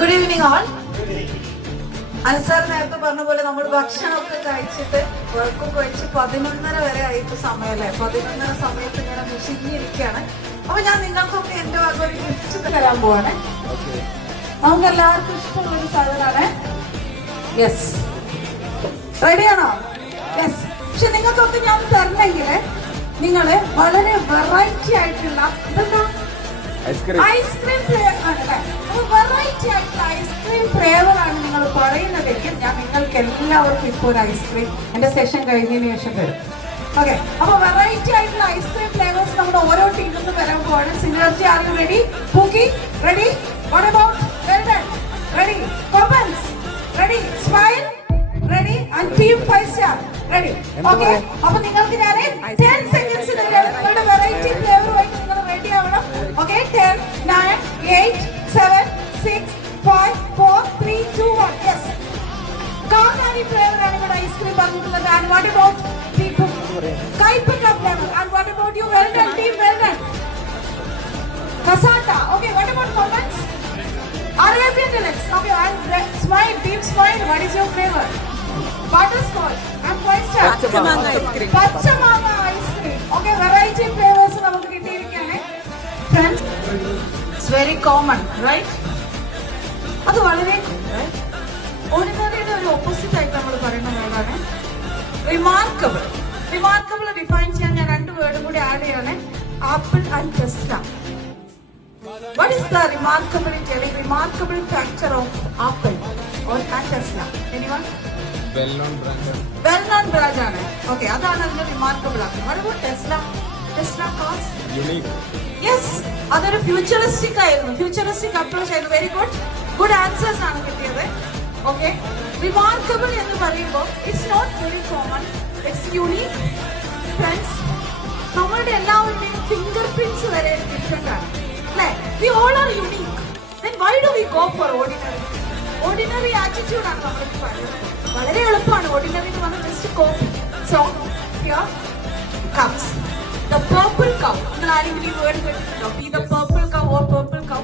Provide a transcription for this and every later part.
Good evening all. Ansar നേരത്തെ പറഞ്ഞ പോലെ നമ്മൾ ഭക്ഷണമൊക്കെ കഴിച്ചിട്ട് വർക്കൊക്കെ കഴിച്ച് 11:30 വരെ ആയിട്ട് സമയമല്ലേ. 11:30 സമയത്ത് ഇങ്ങനെ മുഷിഞ്ഞിരിക്കുകയാണ്. അപ്പൊ ഞാൻ നിങ്ങൾക്കൊക്കെ എന്റെ വക ഒരു ഗിഫ്റ്റ് തരാൻ പോവാണ്. നമുക്ക് എല്ലാവർക്കും ഇഷ്ടമുള്ള ഒരു സാധനമാണ്. യെസ്, റെഡിയാണോ? യെസ്. പക്ഷെ നിങ്ങൾക്കൊക്കെ ഞാൻ തരണമെങ്കിൽ നിങ്ങള് വളരെ വെറൈറ്റി ആയിട്ടുള്ള ഐസ്ക്രീം ഫ്ലേവർ ആണ്. അപ്പൊ വെറൈറ്റി ആയിട്ടുള്ള ഐസ്ക്രീം ഫ്ലേവർ ആണ് നിങ്ങൾ പറയുന്നതെങ്കിൽ ഞാൻ നിങ്ങൾക്ക് എല്ലാവർക്കും ഇപ്പോൾ ഒരു ഐസ്ക്രീം എന്റെ സെഷൻ കഴിഞ്ഞതിന് ശേഷം തരും. ഓക്കെ, അപ്പൊ വെറൈറ്റി ആയിട്ടുള്ള ഐസ്ക്രീം ഫ്ലേവേഴ്സ് നമ്മുടെ ഓരോ ടീമിൽ നിന്ന് വരാൻ പോവാണ്. Synergy, are you ready? Pookie ready? What about well done ready? കോപ്പൻസ് ready? Smile ready? And team 5 star ready? Okay, അപ്പൊ നിങ്ങൾക്ക് ഞാൻ 10 സെക്കൻഡ്സ് തരാണ്. നിങ്ങളുടെ വെറൈറ്റി ഫ്ലേവറുമായിട്ട് നിങ്ങൾ റെഡി ആവണം. ഓക്കെ, 10 9 8 7 6 5 4 3 2 1. യെസ്, കാന്താരി ഫ്ലേവർ ആണ് ഇവിടെ ഐസ്ക്രീം പറഞ്ഞിട്ടുള്ളത്. And what about people? കൈപ്പക്ക flavour. And what about you? Well done team, well done. Cassata. Okay, what about കോമൻസ്? Arabian Deluxe. Okay, and Smile, Team Smile, what is your flavor? Butterscotch and 5 star. Pachamanga ice cream. Pachamanga ice cream. Okay, variety flavors നമുക്ക് കിട്ടിയിരിക്കുകയാണ്. Friends, it's very common, right? അത് വളരെ ഓർഡിനറിയുടെ ഒരു opposite ആയിട്ട് നമ്മൾ പറയുന്ന വേർഡാണ് റിമാർക്കബിൾ. റിമാർക്കബിൾ ഡിഫൈൻ ചെയ്യാൻ ഞാൻ 2 വേർഡും കൂടി ആഡ് ചെയ്യാണ്. Apple and Tesla. What is the remarkability, the remarkable factor of Apple or Tesla? Anyone? Well-known brand. Well-known brand ആണ്. Okay, അതാണ് അതിന്റെ remarkable ആക്കുന്നത്. What about Tesla? Tesla cars? Unique. Yes, അതൊരു futuristic ആയിരുന്നു. Futuristic approach ആയിരുന്നു. Very good. Good answers ആണ് കിട്ടിയത്. Okay. Remarkable എന്ന് പറയുമ്പോൾ it's not very common. It's unique. Friends, നമ്മളുടെ എല്ലാവരുടെയും ഫിംഗർ പ്രിന്റ്സ് വരെ ഡിഫറെന്റ് ആണ്. We all are unique. Then why do we go for ordinary? Ordinary attitude ആണ് നമ്മൾ പറയുന്നത്. വളരെ എളുപ്പമാണ് ordinary എന്ന് പറഞ്ഞാൽ just copy. So here comes the purple cow. നിങ്ങൾ ആരെങ്കിലും ഈ വേർഡ് കേട്ടിട്ടുണ്ടോ? Be the purple cow or purple cow.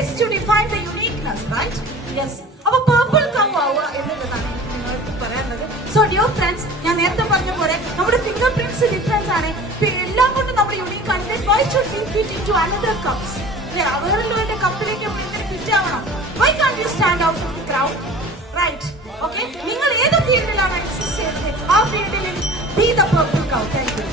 It's to define the uniqueness, right? Yes. അപ്പൊ purple cow ആവുക എന്നുള്ളതാണ് നിങ്ങൾക്ക് പറയാനുള്ളത്. So dear friends, ഞാൻ നേരത്തെ പറഞ്ഞ പോലെ നമ്മുടെ ഫിംഗർ പ്രിന്റ്സ് ഡിഫറൻസ് ആണ്. എല്ലാം കൊണ്ടും നമ്മൾ യൂണിക് ആണ്. Why should we fit into another cups? അവരുടെ കപ്പിലേക്ക് ഫിറ്റ് ആവണം. Why can't you stand out from the crowd? Right? Okay? നിങ്ങൾ ഏത് ഫീൽഡിലാണ് എക്സിസ്റ്റ് ചെയ്യുന്നത് ആ ഫീൽഡിൽ be the purple cow. Thank you.